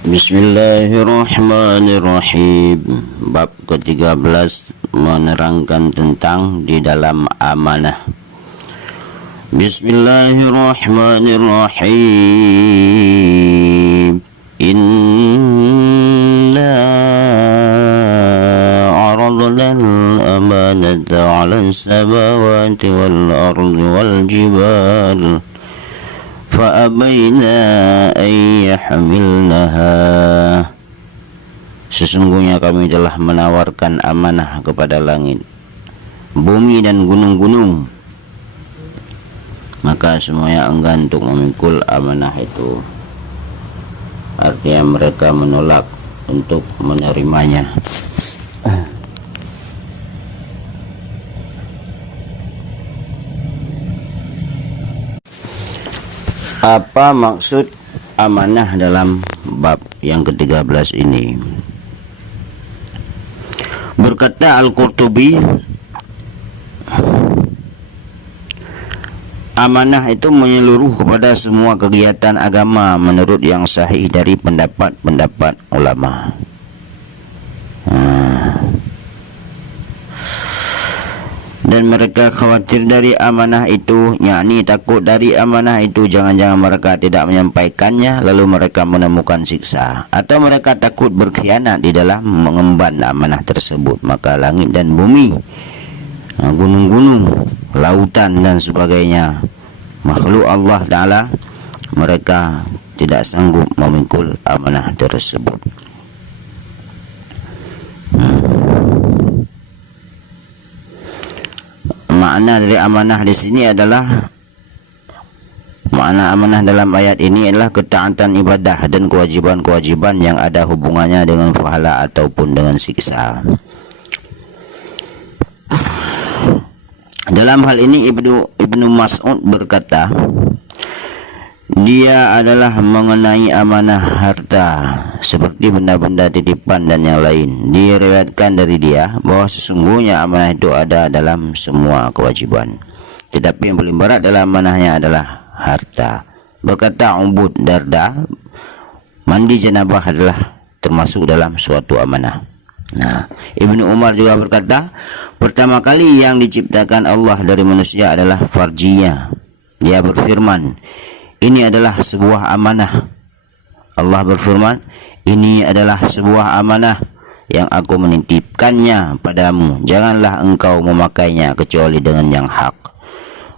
Bismillahirrahmanirrahim. Bab ke-13 menerangkan tentang di dalam amanah. Bismillahirrahmanirrahim. Inna aradna al-amanata 'ala as-samawati wal-ardi wal-jibal fa'abaina an yahmilnaha. Sesungguhnya kami telah menawarkan amanah kepada langit, bumi dan gunung-gunung, maka semuanya enggan untuk memikul amanah itu. Artinya mereka menolak untuk menerimanya. Apa maksud amanah dalam bab yang ke-13 ini? Berkata Al-Qurtubi, amanah itu menyeluruh kepada semua kegiatan agama menurut yang sahih dari pendapat-pendapat ulama. Dan mereka khawatir dari amanah itu, yakni takut dari amanah itu jangan-jangan mereka tidak menyampaikannya lalu mereka menemukan siksa, atau mereka takut berkhianat di dalam mengemban amanah tersebut. Maka langit dan bumi, gunung-gunung, lautan dan sebagainya, makhluk Allah Ta'ala, mereka tidak sanggup memikul amanah tersebut. Makna dari amanah di sini adalah, makna amanah dalam ayat ini adalah ketaatan ibadah dan kewajiban-kewajiban yang ada hubungannya dengan pahala ataupun dengan siksa. Dalam hal ini Ibnu Mas'ud berkata, dia adalah mengenai amanah harta seperti benda-benda titipan dan yang lain. Diriwayatkan dari dia bahwa sesungguhnya amanah itu ada dalam semua kewajiban, tetapi yang paling berat dalam amanahnya adalah harta. Berkata Ubud Darda, mandi janabah adalah termasuk dalam suatu amanah. Ibnu Umar juga berkata, pertama kali yang diciptakan Allah dari manusia adalah farjinya. Dia berfirman, ini adalah sebuah amanah. Allah berfirman, ini adalah sebuah amanah yang aku menitipkannya padamu. Janganlah engkau memakainya kecuali dengan yang hak.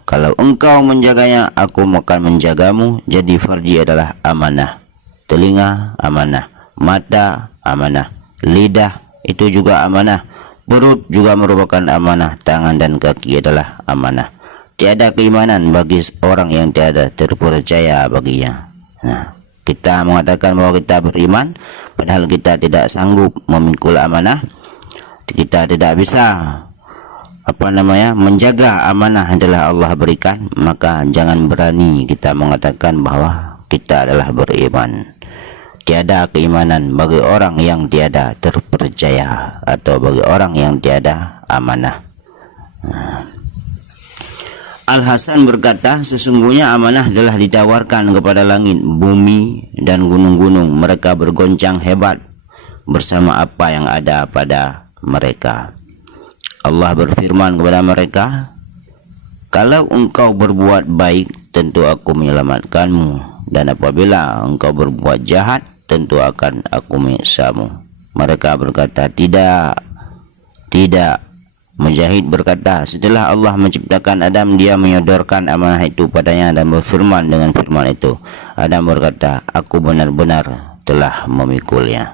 Kalau engkau menjaganya, aku akan menjagamu. Jadi farji adalah amanah. Telinga amanah, mata amanah, lidah itu juga amanah, perut juga merupakan amanah, tangan dan kaki adalah amanah. Tiada keimanan bagi orang yang tiada terpercaya baginya. Kita mengatakan bahwa kita beriman, padahal kita tidak sanggup memikul amanah. Kita tidak bisa menjaga amanah yang telah Allah berikan. Maka jangan berani kita mengatakan bahwa kita adalah beriman. Tiada keimanan bagi orang yang tiada terpercaya atau bagi orang yang tiada amanah. Al-Hasan berkata, sesungguhnya amanah adalah ditawarkan kepada langit, bumi dan gunung-gunung. Mereka bergoncang hebat bersama apa yang ada pada mereka. Allah berfirman kepada mereka, kalau engkau berbuat baik, tentu aku menyelamatkanmu, dan apabila engkau berbuat jahat, tentu akan aku menyiksamu. Mereka berkata, tidak. Mujahid berkata, setelah Allah menciptakan Adam, dia menyodorkan amanah itu padanya dan berfirman dengan firman itu. Adam berkata, aku benar-benar telah memikulnya.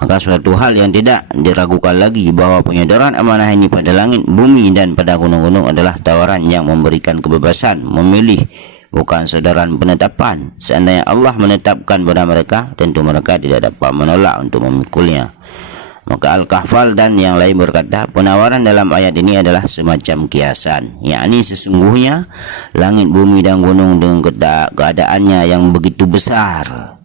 Maka suatu hal yang tidak diragukan lagi bahwa penyodoran amanah ini pada langit, bumi dan pada gunung-gunung adalah tawaran yang memberikan kebebasan memilih, bukan saudaraan penetapan. Seandainya Allah menetapkan pada mereka, tentu mereka tidak dapat menolak untuk memikulnya. Maka Al-Kahfal dan yang lain berkata, penawaran dalam ayat ini adalah semacam kiasan, yakni sesungguhnya langit, bumi dan gunung dengan keadaannya yang begitu besar,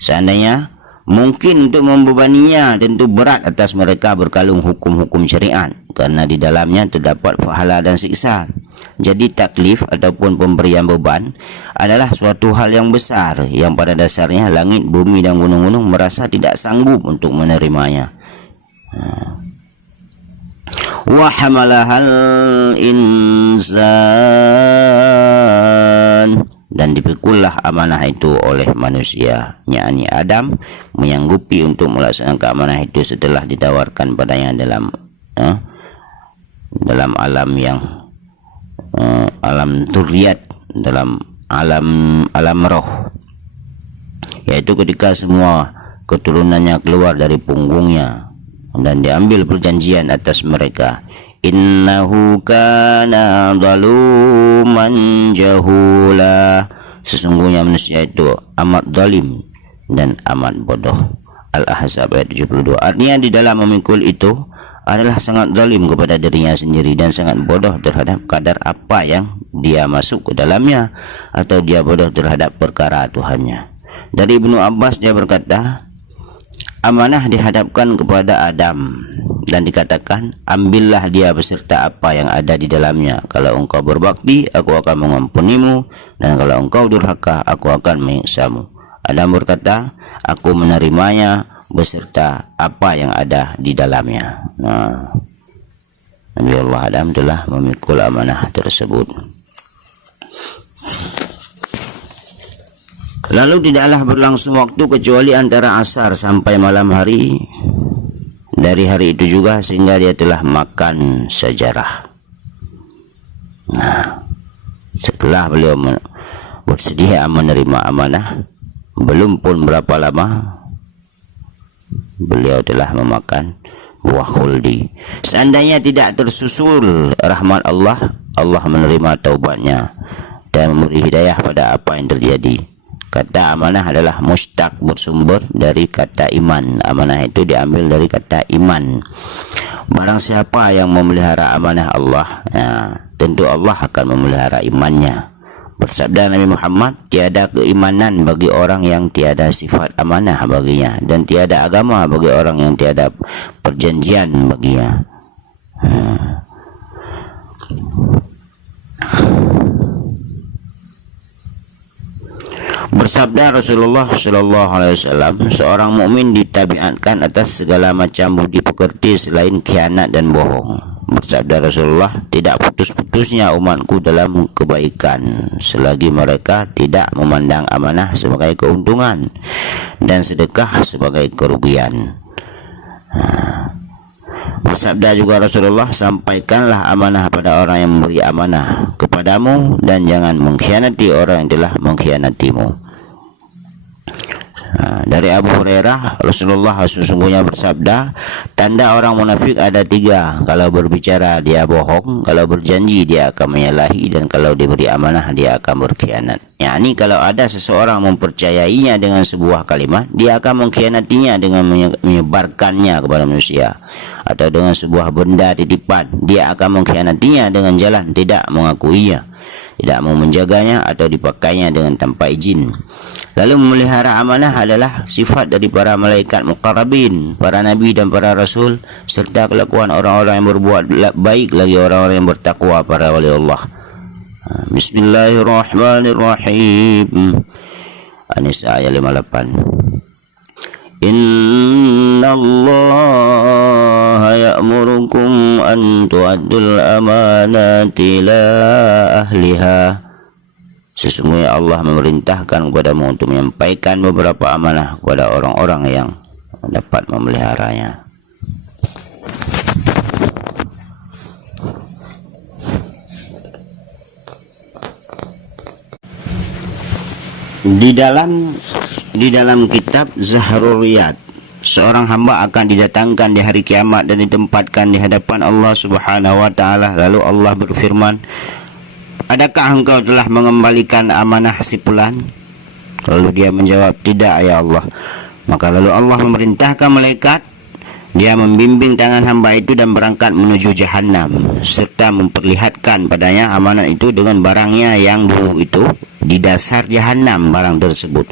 seandainya Mungkin untuk membebaninya tentu berat atas mereka berkalung hukum-hukum syariat, karena di dalamnya terdapat pahala dan siksa. Jadi taklif ataupun pemberian beban adalah suatu hal yang besar yang pada dasarnya langit, bumi dan gunung-gunung merasa tidak sanggup untuk menerimanya. Wa hamalahal insan, dan dipikullah amanah itu oleh manusia, yakni Adam, menyanggupi untuk melaksanakan amanah itu setelah ditawarkan padanya dalam alam yang alam turiyat, dalam alam roh, yaitu ketika semua keturunannya keluar dari punggungnya dan diambil perjanjian atas mereka. Innahu kana zaluman jahula, sesungguhnya manusia itu amat zalim dan amat bodoh. Al-Ahzab ayat 72. Artinya di dalam memikul itu adalah sangat zalim kepada dirinya sendiri dan sangat bodoh terhadap kadar apa yang dia masuk ke dalamnya, atau dia bodoh terhadap perkara Tuhannya. Dari Ibnu Abbas dia berkata, amanah dihadapkan kepada Adam dan dikatakan, ambillah dia beserta apa yang ada di dalamnya. Kalau engkau berbakti, aku akan mengampunimu, dan kalau engkau durhaka, aku akan menyiksamu. Adam berkata, aku menerimanya beserta apa yang ada di dalamnya. Nah, Nabi Allah Adam telah memikul amanah tersebut. Lalu tidaklah berlangsung waktu kecuali antara asar sampai malam hari dari hari itu juga, sehingga dia telah makan sejarah. Nah, setelah beliau bersedia menerima amanah, belum pun berapa lama beliau telah memakan buah khuldi. Seandainya tidak tersusul rahmat Allah, Allah menerima taubatnya dan memberi hidayah pada apa yang terjadi. Kata amanah adalah mustaq, bersumber dari kata iman. Amanah itu diambil dari kata iman. Barang siapa yang memelihara amanah Allah, tentu Allah akan memelihara imannya. Bersabda Nabi Muhammad, tiada keimanan bagi orang yang tiada sifat amanah baginya, dan tiada agama bagi orang yang tiada perjanjian baginya. Bersabda Rasulullah sallallahu alaihi wasallam, seorang mukmin ditabiatkan atas segala macam budi pekerti selain khianat dan bohong. Bersabda Rasulullah, tidak putus-putusnya umatku dalam kebaikan selagi mereka tidak memandang amanah sebagai keuntungan dan sedekah sebagai kerugian. Bersabda juga Rasulullah, sampaikanlah amanah pada orang yang memberi amanah kepadamu, dan jangan mengkhianati orang yang telah mengkhianatimu. Dari Abu Hurairah, Rasulullah sesungguhnya bersabda, tanda orang munafik ada 3. Kalau berbicara dia bohong, kalau berjanji dia akan menyalahi, dan kalau diberi amanah dia akan berkhianat. yakni kalau ada seseorang mempercayainya dengan sebuah kalimat, dia akan mengkhianatinya dengan menyebarkannya kepada manusia. Atau dengan sebuah benda titipan, dia akan mengkhianatinya dengan jalan tidak mengakuinya, tidak mau menjaganya, atau dipakainya dengan tanpa izin. Lalu memelihara amanah adalah sifat dari para malaikat muqarrabin, para nabi dan para rasul, serta kelakuan orang-orang yang berbuat baik lagi orang-orang yang bertakwa, para wali Allah. Bismillahirrahmanirrahim. An-Nisa ayat 58. Innallaha ya'murukum an tu'addul amanati ila ahliha. Sesungguhnya Allah memerintahkan kepadamu untuk menyampaikan beberapa amanah kepada orang-orang yang dapat memeliharanya. Di dalam kitab Zahruriyat, seorang hamba akan didatangkan di hari kiamat dan ditempatkan di hadapan Allah Subhanahu wa taala. Lalu Allah berfirman, adakah engkau telah mengembalikan amanah si fulan? Lalu dia menjawab, tidak ya Allah. Maka lalu Allah memerintahkan malaikat Dia membimbing tangan hamba itu dan berangkat menuju Jahannam, serta memperlihatkan padanya amanat itu dengan barangnya yang dulu itu di dasar Jahannam barang tersebut.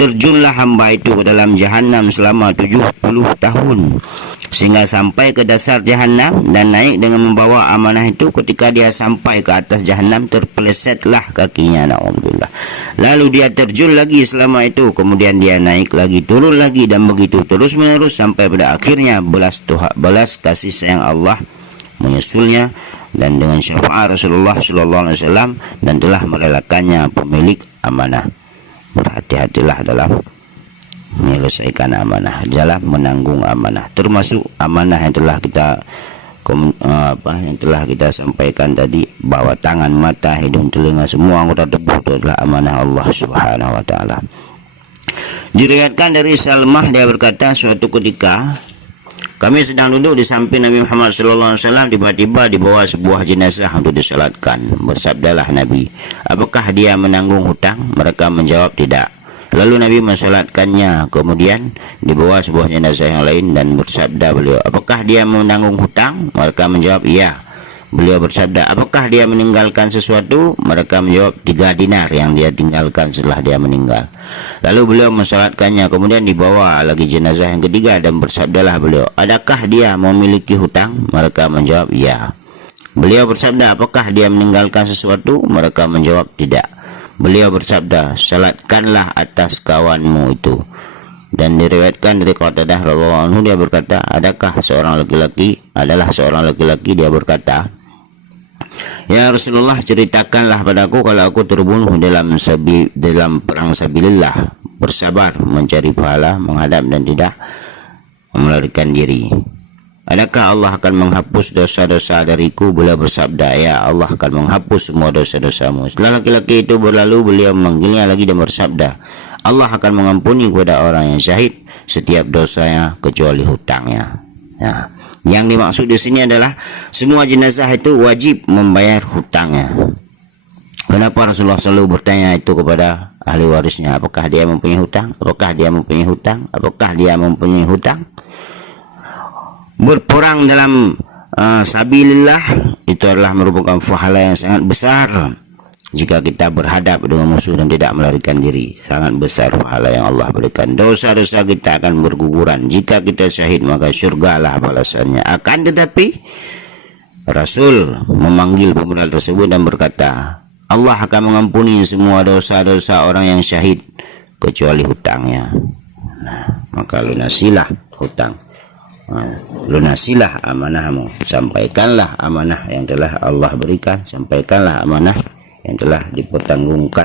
Terjunlah hamba itu ke dalam Jahannam selama 70 tahun sehingga sampai ke dasar Jahannam dan naik dengan membawa amanah itu. Ketika dia sampai ke atas Jahannam, terpelesetlah kakinya, na'udzubillah. Lalu dia terjun lagi selama itu, kemudian dia naik lagi, turun lagi, dan begitu terus menerus sampai pada akhirnya belas kasih sayang Allah menyusulnya, dan dengan syafaat Rasulullah SAW, dan telah merelakannya pemilik amanah. Berhati-hatilah dalam menyelesaikan amanah, dalam menanggung amanah, termasuk amanah yang telah kita sampaikan tadi, bahwa tangan, mata, hidung, telinga, semua anggota tubuh itu adalah amanah Allah Subhanahu wa taala. Diriwayatkan dari Salmah, dia berkata, suatu ketika kami sedang duduk di samping Nabi Muhammad SAW, tiba-tiba dibawa sebuah jenazah untuk disalatkan. Bersabdalah Nabi, apakah dia menanggung hutang? Mereka menjawab tidak. Lalu Nabi mensalatkannya, kemudian dibawa sebuah jenazah yang lain, dan bersabda beliau, apakah dia menanggung hutang? Mereka menjawab iya. Beliau bersabda, apakah dia meninggalkan sesuatu? Mereka menjawab 3 dinar yang dia tinggalkan setelah dia meninggal. Lalu beliau mensalatkannya, kemudian dibawa lagi jenazah yang ketiga, dan bersabdalah beliau, adakah dia memiliki hutang? Mereka menjawab iya. Beliau bersabda, apakah dia meninggalkan sesuatu? Mereka menjawab tidak. Beliau bersabda, salatkanlah atas kawanmu itu. Dan diriwayatkan dari Qatadah radhiyallahu anhu, dia berkata, adalah seorang laki-laki, dia berkata, ya Rasulullah, ceritakanlah padaku kalau aku terbunuh dalam perang sabilillah, bersabar, mencari pahala, menghadap dan tidak melarikan diri. Adakah Allah akan menghapus dosa-dosa dariku? Beliau bersabda, ya Allah akan menghapus semua dosa-dosamu. Setelah laki-laki itu berlalu, beliau memanggilnya lagi dan bersabda, Allah akan mengampuni kepada orang yang syahid setiap dosanya kecuali hutangnya. Nah, yang dimaksud di sini adalah semua jenazah itu wajib membayar hutangnya. Kenapa Rasulullah selalu bertanya itu kepada ahli warisnya? Apakah dia mempunyai hutang? Apakah dia mempunyai hutang? Apakah dia mempunyai hutang? Berperang dalam sabilillah itu adalah merupakan pahala yang sangat besar. Jika kita berhadap dengan musuh dan tidak melarikan diri, sangat besar pahala yang Allah berikan. Dosa-dosa kita akan berguguran. Jika kita syahid, maka syurgalah balasannya. Akan tetapi Rasul memanggil pemuda tersebut dan berkata, Allah akan mengampuni semua dosa-dosa orang yang syahid kecuali hutangnya. Nah, maka lunasilah hutang. Lunasilah amanahmu, sampaikanlah amanah yang telah Allah berikan, sampaikanlah amanah yang telah dipertanggungkan.